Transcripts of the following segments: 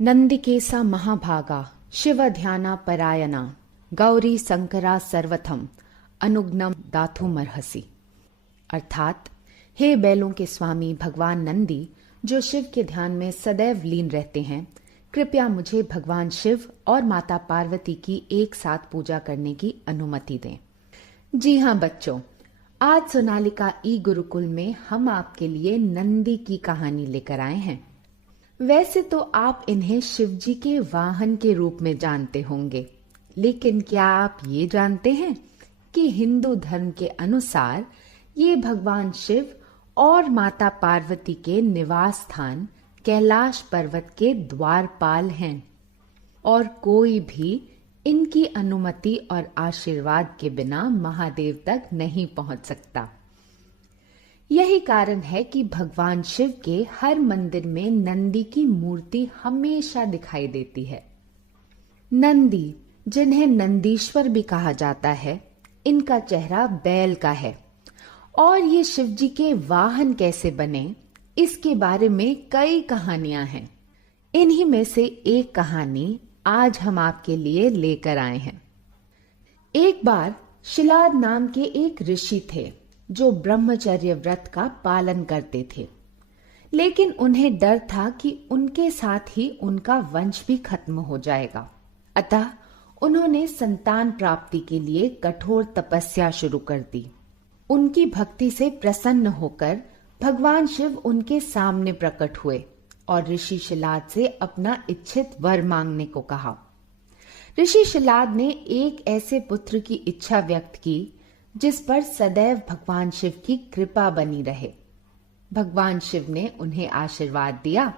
नंदिकेसा महाभागा शिव ध्याना परायणा गौरी संकरा सर्वथम अनुग्नम दातुमर्हसि। अर्थात, हे बैलों के स्वामी भगवान नंदी, जो शिव के ध्यान में सदैव लीन रहते हैं, कृपया मुझे भगवान शिव और माता पार्वती की एक साथ पूजा करने की अनुमति दें। जी हाँ बच्चों, आज सोनालिका ई गुरुकुल में हम आपके लिए नंदी की कहानी लेकर आए हैं। वैसे तो आप इन्हें शिवजी के वाहन के रूप में जानते होंगे, लेकिन क्या आप ये जानते हैं कि हिंदू धर्म के अनुसार ये भगवान शिव और माता पार्वती के निवास स्थान कैलाश पर्वत के द्वारपाल हैं और कोई भी इनकी अनुमति और आशीर्वाद के बिना महादेव तक नहीं पहुंच सकता। यही कारण है कि भगवान शिव के हर मंदिर में नंदी की मूर्ति हमेशा दिखाई देती है। नंदी, जिन्हें नंदीश्वर भी कहा जाता है, इनका चेहरा बैल का है और ये शिवजी के वाहन कैसे बने, इसके बारे में कई कहानियां हैं। इन्हीं में से एक कहानी आज हम आपके लिए लेकर आए हैं। एक बार शिलाद नाम के एक ऋषि थे जो ब्रह्मचर्य व्रत का पालन करते थे, लेकिन उन्हें डर था कि उनके साथ ही उनका वंश भी खत्म हो जाएगा। अतः उन्होंने संतान प्राप्ति के लिए कठोर तपस्या शुरू कर दी। उनकी भक्ति से प्रसन्न होकर भगवान शिव उनके सामने प्रकट हुए और ऋषि शिलाद से अपना इच्छित वर मांगने को कहा। ऋषि शिलाद ने एक ऐसे पुत्र की इच्छा व्यक्त की जिस पर सदैव भगवान शिव की कृपा बनी रहे। भगवान शिव ने उन्हें आशीर्वाद दिया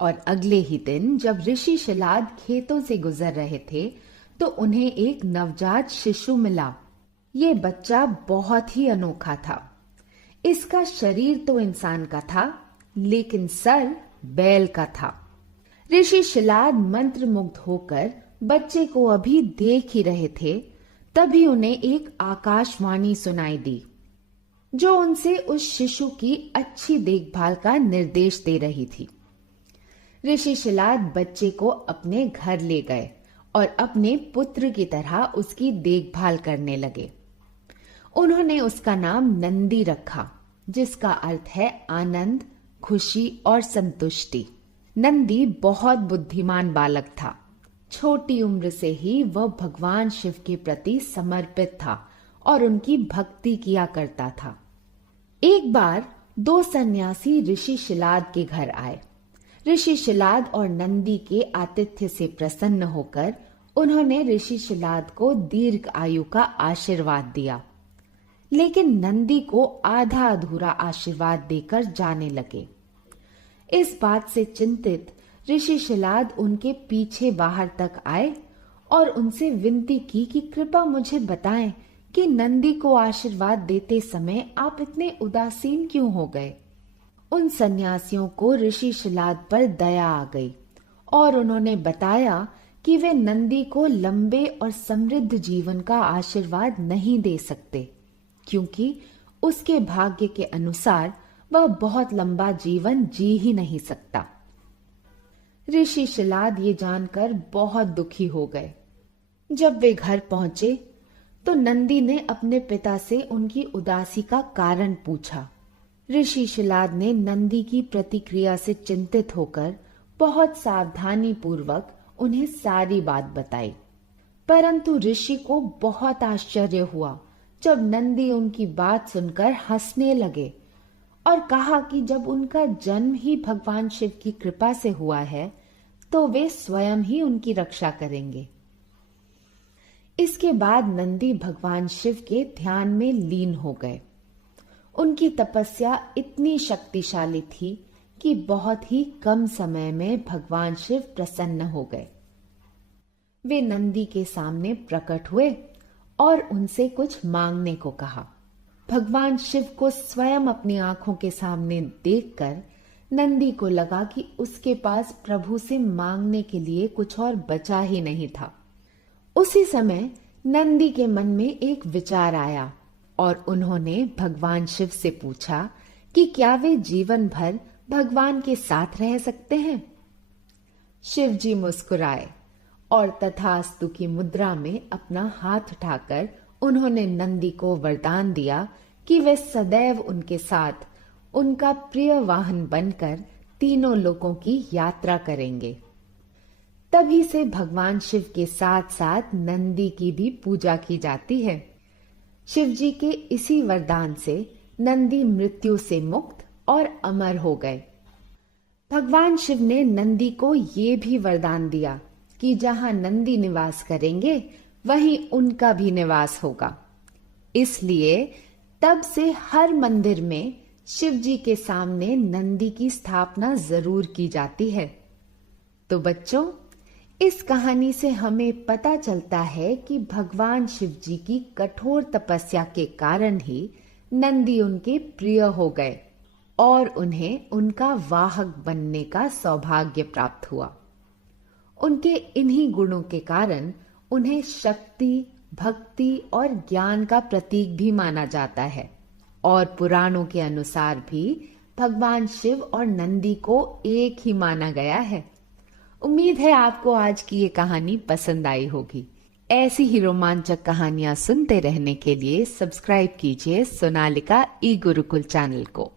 और अगले ही दिन जब ऋषि शिलाद खेतों से गुजर रहे थे तो उन्हें एक नवजात शिशु मिला। ये बच्चा बहुत ही अनोखा था। इसका शरीर तो इंसान का था, लेकिन सर बैल का था। ऋषि शिलाद मंत्रमुग्ध होकर बच्चे को अभी देख ही रहे थे, तभी उन्हें एक आकाशवाणी सुनाई दी जो उनसे उस शिशु की अच्छी देखभाल का निर्देश दे रही थी। ऋषि शिलाद बच्चे को अपने घर ले गए और अपने पुत्र की तरह उसकी देखभाल करने लगे। उन्होंने उसका नाम नंदी रखा, जिसका अर्थ है आनंद, खुशी और संतुष्टि। नंदी बहुत बुद्धिमान बालक था। छोटी उम्र से ही वह भगवान शिव के प्रति समर्पित था और उनकी भक्ति किया करता था। एक बार दो सन्यासी ऋषि शिलाद के घर आए। ऋषि शिलाद और नंदी के आतिथ्य से प्रसन्न होकर उन्होंने ऋषि शिलाद को दीर्घ आयु का आशीर्वाद दिया, लेकिन नंदी को आधा अधूरा आशीर्वाद देकर जाने लगे। इस बात से चिंतित ऋषि शिलाद उनके पीछे बाहर तक आए और उनसे विनती की कि कृपया मुझे बताएं कि नंदी को आशीर्वाद देते समय आप इतने उदासीन क्यों हो गए। उन सन्यासियों को ऋषि शिलाद पर दया आ गई और उन्होंने बताया कि वे नंदी को लंबे और समृद्ध जीवन का आशीर्वाद नहीं दे सकते, क्योंकि उसके भाग्य के अनुसार वह बहुत लंबा जीवन जी ही नहीं सकता। ऋषि शिलाद ये जानकर बहुत दुखी हो गए। जब वे घर पहुंचे तो नंदी ने अपने पिता से उनकी उदासी का कारण पूछा। ऋषि शिलाद ने नंदी की प्रतिक्रिया से चिंतित होकर बहुत सावधानी पूर्वक उन्हें सारी बात बताई, परंतु ऋषि को बहुत आश्चर्य हुआ जब नंदी उनकी बात सुनकर हंसने लगे और कहा कि जब उनका जन्म ही भगवान शिव की कृपा से हुआ है तो वे स्वयं ही उनकी रक्षा करेंगे। इसके बाद नंदी भगवान शिव के ध्यान में लीन हो गए। उनकी तपस्या इतनी शक्तिशाली थी कि बहुत ही कम समय में भगवान शिव प्रसन्न हो गए। वे नंदी के सामने प्रकट हुए और उनसे कुछ मांगने को कहा। भगवान शिव को स्वयं अपनी आंखों के सामने देखकर नंदी को लगा कि उसके पास प्रभु से मांगने के लिए कुछ और बचा ही नहीं था। उसी समय नंदी के मन में एक विचार आया और उन्होंने भगवान शिव से पूछा कि क्या वे जीवन भर भगवान के साथ रह सकते हैं। शिव जी मुस्कुराए और तथास्तु की मुद्रा में अपना हाथ उठाकर उन्होंने नंदी को वरदान दिया कि वे सदैव उनके साथ उनका प्रिय वाहन बनकर तीनों लोकों की यात्रा करेंगे। तभी से भगवान शिव के साथ साथ नंदी की भी पूजा की जाती है। शिव जी के इसी वरदान से नंदी मृत्यु से मुक्त और अमर हो गए। भगवान शिव ने नंदी को ये भी वरदान दिया कि जहां नंदी निवास करेंगे वहीं उनका भी निवास होगा। इसलिए तब से हर मंदिर में शिव जी के सामने नंदी की स्थापना जरूर की जाती है। तो बच्चों, इस कहानी से हमें पता चलता है कि भगवान शिव जी की कठोर तपस्या के कारण ही नंदी उनके प्रिय हो गए और उन्हें उनका वाहक बनने का सौभाग्य प्राप्त हुआ। उनके इन्हीं गुणों के कारण उन्हें शक्ति, भक्ति और ज्ञान का प्रतीक भी माना जाता है और पुराणों के अनुसार भी भगवान शिव और नंदी को एक ही माना गया है। उम्मीद है आपको आज की ये कहानी पसंद आई होगी। ऐसी ही रोमांचक कहानियां सुनते रहने के लिए सब्सक्राइब कीजिए सोनालिका ई गुरुकुल चैनल को।